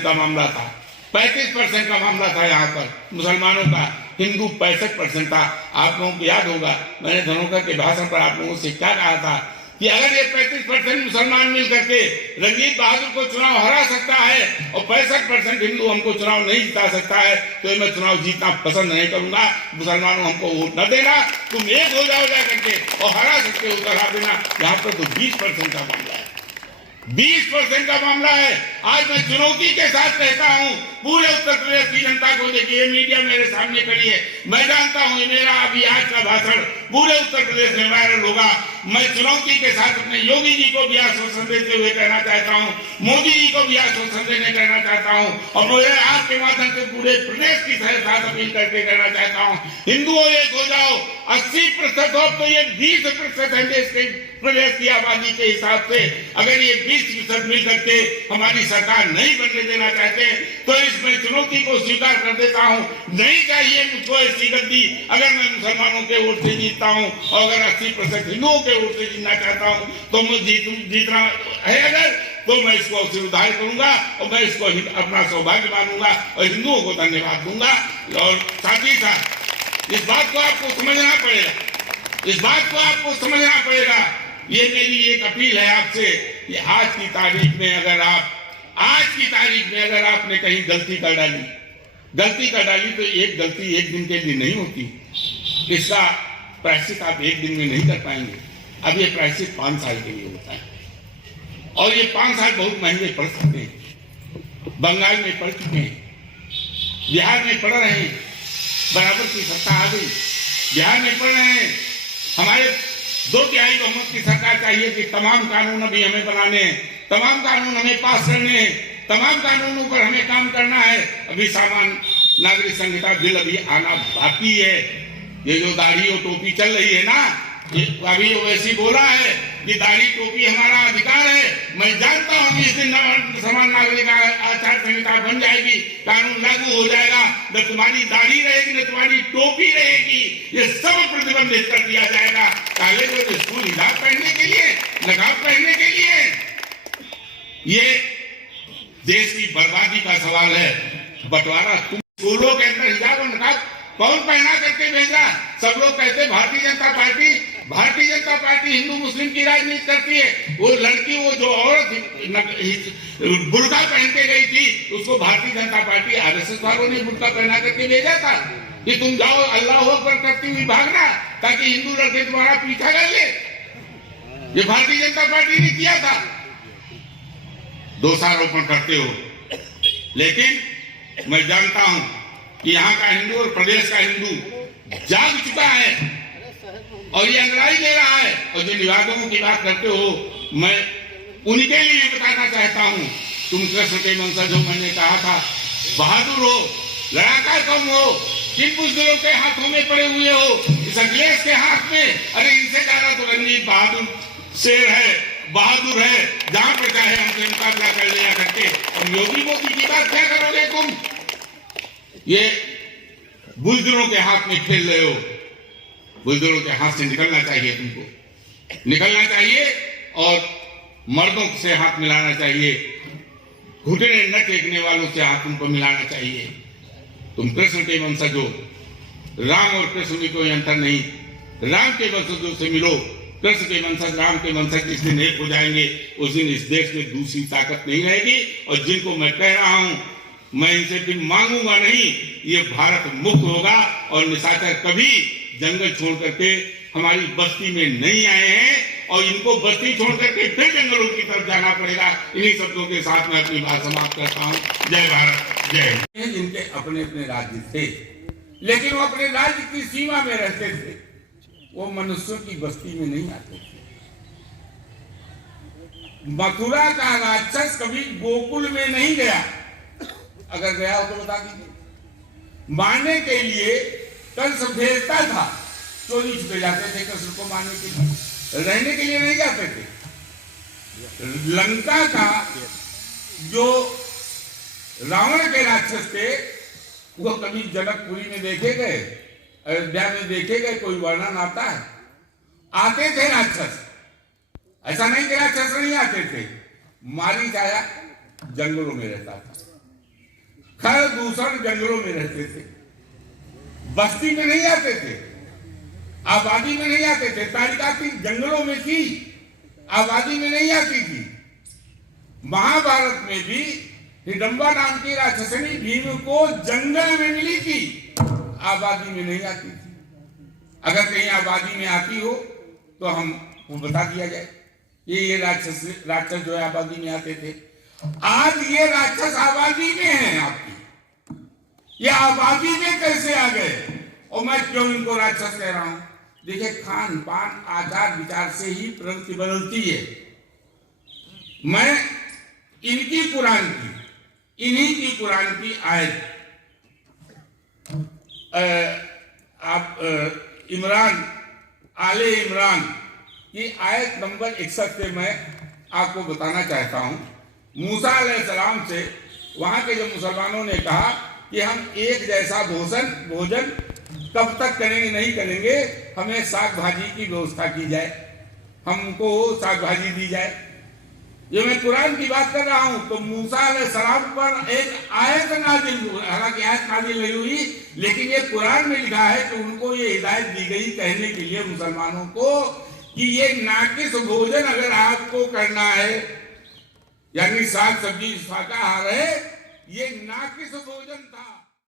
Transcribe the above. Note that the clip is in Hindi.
35% का मामला था, 35% का मामला था यहाँ पर मुसलमानों का, हिंदू 65% था। आप लोगों को याद होगा मैंने धनोकर के भाषण पर आप लोगों से क्या कहा था कि अगर ये 35% मुसलमान मिल करके रंजीत बहादुर को चुनाव हरा सकता है और 65% हिंदू हमको चुनाव नहीं जिता सकता है, तो मैं चुनाव जीतना पसंद नहीं करूंगा। मुसलमानों हमको वोट न देना, तुम एक हो जाओ जा करके और हरा सकते हो तो हरा देना। यहाँ पर तो 20% का मामला है, 20% का मामला है। आज मैं चुनौती के साथ कहता हूं पूरे उत्तर प्रदेश की जनता को, देखिए मीडिया मेरे सामने खड़ी है, मैं जानता हूं मेरा अभी आज का भाषण पूरे उत्तर प्रदेश में वायरल होगा। मैं चुनौती के साथ अपने योगी जी को भी आश्वासन देते हुए कहना चाहता हूं, मोदी जी को भी आश्वासन देने कहना चाहता हूं, और मुझे आपके माध्यम से पूरे प्रदेश की साथ अपील करके कहना चाहता हूं, हिंदुओं एक हो जाओ। 80% हो तो ये 20% है देश के प्रदेश की आबादी के हिसाब से। अगर ये 20% मिल करके हमारी सरकार नहीं बनने देना चाहते तो इसमें चुनौती को स्वीकार कर देता हूं। नहीं चाहिए मुझको ऐसी गद्दी। अगर मैं मुसलमानों के वोट से जीतता हूं और अगर 80% हिंदुओं के वोट से जीतना चाहता हूं तो मुझे जीतना है अगर, तो मैं इसको स्वीकार करूंगा और मैं इसको अपना सौभाग्य मानूंगा और हिंदुओं को धन्यवाद दूंगा। और साथ ही साथ इस बात को आपको समझना पड़ेगा, इस बात को आपको समझना पड़ेगा। ये मेरी एक अपील है आपसे कि आज की तारीख में अगर आपने कहीं गलती कर डाली तो एक गलती एक दिन के लिए नहीं होती, इसका प्रायश्चित आप एक दिन में नहीं कर पाएंगे। अब ये प्रायश्चित 5 साल के लिए होता है और ये 5 साल बहुत महंगे पड़ सकते हैं। बंगाल में पड़ चुके हैं, बिहार में पड़ रहे हैं, बराबर की सत्ता आ गई, बिहार में पड़ रहे हैं। हमारे 2/3 बहुमत की सरकार चाहिए कि तमाम कानून अभी हमें बनाने हैं, तमाम कानून हमें पास करने हैं, तमाम कानूनों पर हमें काम करना है। अभी सामान्य नागरिक संहिता बिल अभी आना बाकी है। ये जो दाढ़ी और टोपी चल रही है ना, अभी वैसी बोला है कि दाढ़ी टोपी हमारा अधिकार है। मैं जानता हूं कि इस दिन समान नागरिक आचार संहिता बन जाएगी, कानून लागू हो जाएगा, न तुम्हारी दाढ़ी रहेगी न तुम्हारी टोपी रहेगी, ये सब प्रतिबंधित कर दिया जाएगा। काले को स्कूल हिजाब पहनने के लिए, नकाब पहनने के लिए, ये देश की बर्बादी का सवाल है। बंटवारा तुम स्कूलों के अंदर हिजाब और नकाब कौन पहना करके भेजा? सब लोग कहते भारतीय जनता पार्टी हिंदू मुस्लिम की राजनीति करती है। वो लड़की, वो जो औरत बुर्का पहन के गई थी, उसको भारतीय जनता पार्टी आरएसएस वालों ने बुर्का पहना करके भेजा था कि तुम जाओ अल्लाह अकबर करती हुई भागना, ताकि हिंदू लड़के तुम्हारा पीछा कर ले। ये भारतीय जनता पार्टी ने किया था। दोषारोपण करते हो, लेकिन मैं जानता हूं कि यहाँ का हिंदू और प्रदेश का हिंदू जाग चुका है और ये अंगड़ाई ले रहा है। और जो विवादों की बात करते हो, मैं उनके लिए बताना चाहता हूं, तुम कृष्ण के वंशज हो, मैंने कहा था, बहादुर हो, लड़ाका कम हो, किन बुजुर्गों के हाथों में पड़े हुए हो, इस अखिलेश के हाथ में। अरे इनसे ज्यादा तो रंजीत बहादुर शेर है, बहादुर है, जहां पर चाहे हमसे मुकाबला कर लिया करके। और योगी मोदी की बात क्या करोगे तुम? ये बुजुर्गों के हाथ में खेल रहे हो। बुजुर्गों के हाथ से निकलना चाहिए, तुमको निकलना चाहिए और मर्दों से हाथ मिलाना चाहिए। घुटने न टेकने वालों से हाथ तुमको मिलाना चाहिए। तुम कृष्ण के वंशज हो, राम और कृष्ण में कोई अंतर नहीं। राम के वंशजों से मिलो, कृष्ण के वंशज राम के वंशज जिस दिन एक हो जाएंगे उस दिन इस देश में दूसरी ताकत नहीं रहेगी। और जिनको मैं कह रहा हूं, मैं इनसे भी मांगूंगा नहीं, ये भारत मुक्त होगा और निशाचर कभी जंगल छोड़ करके हमारी बस्ती में नहीं आए हैं और इनको बस्ती छोड़ करके फिर जंगलों की तरफ जाना पड़ेगा। इन्हीं शब्दों के साथ मैं अपनी बात समाप्त करता हूँ। जय भारत, जय हिंद। इनके अपने अपने राज्य थे, लेकिन वो अपने राज्य की सीमा में रहते थे, वो मनुष्यों की बस्ती में नहीं आते थे। मथुरा का राक्षस कभी गोकुल में नहीं गया, अगर गया हो तो बता दीजिए। मारने के लिए कंस भेजता था, चोरी छुपे जाते थे कृष्ण को मारने के लिए, रहने के लिए नहीं जाते थे। लंका का जो रावण के राक्षस थे, वो कभी जनकपुरी में देखे गए, अयोध्या में देखे गए, कोई वर्णन आता है? आते थे राक्षस, ऐसा नहीं कि राक्षस नहीं आते थे। मारीच आया, जंगलों में रहता था। खर दूषण जंगलों में रहते थे, बस्ती में नहीं आते थे, आबादी में नहीं आते थे। तालिका थी जंगलों में थी, आबादी में नहीं आती थी। महाभारत में भी हिडंबा नाम की राक्षसनी भीम को जंगल में मिली थी, आबादी में नहीं आती थी। अगर कहीं आबादी में आती हो तो हमको बता दिया जाए। ये राक्षस जो है आबादी में आते थे। आज ये राक्षस आबादी में हैं आपकी, ये आबादी में कैसे आ गए और मैं क्यों इनको राक्षस कह रहा हूं? देखिए, खान पान आचार विचार से ही प्रवृत्ति बदलती है। मैं इन्हीं की कुरान की आयत आप इमरान आले इमरान की आयत नंबर 61 से मैं आपको बताना चाहता हूं। मूसा अलैहिस्सलाम से वहां के जो मुसलमानों ने कहा कि हम एक जैसा भोजन कब तक करेंगे, नहीं करेंगे, हमें साग भाजी की व्यवस्था की जाए, हमको साग भाजी दी जाए। ये मैं कुरान की बात कर रहा हूं। तो मूसा अलैहिस्सलाम पर एक आयत नाजिल हुई, हालांकि आयत नाजिल नहीं हुई, लेकिन ये कुरान में लिखा है कि उनको ये हिदायत दी गई कहने के लिए मुसलमानों को कि ये नाकिस भोजन अगर आपको करना है, यानी साग सब्जी शाकाहार है, ये नाकिस भोजन था।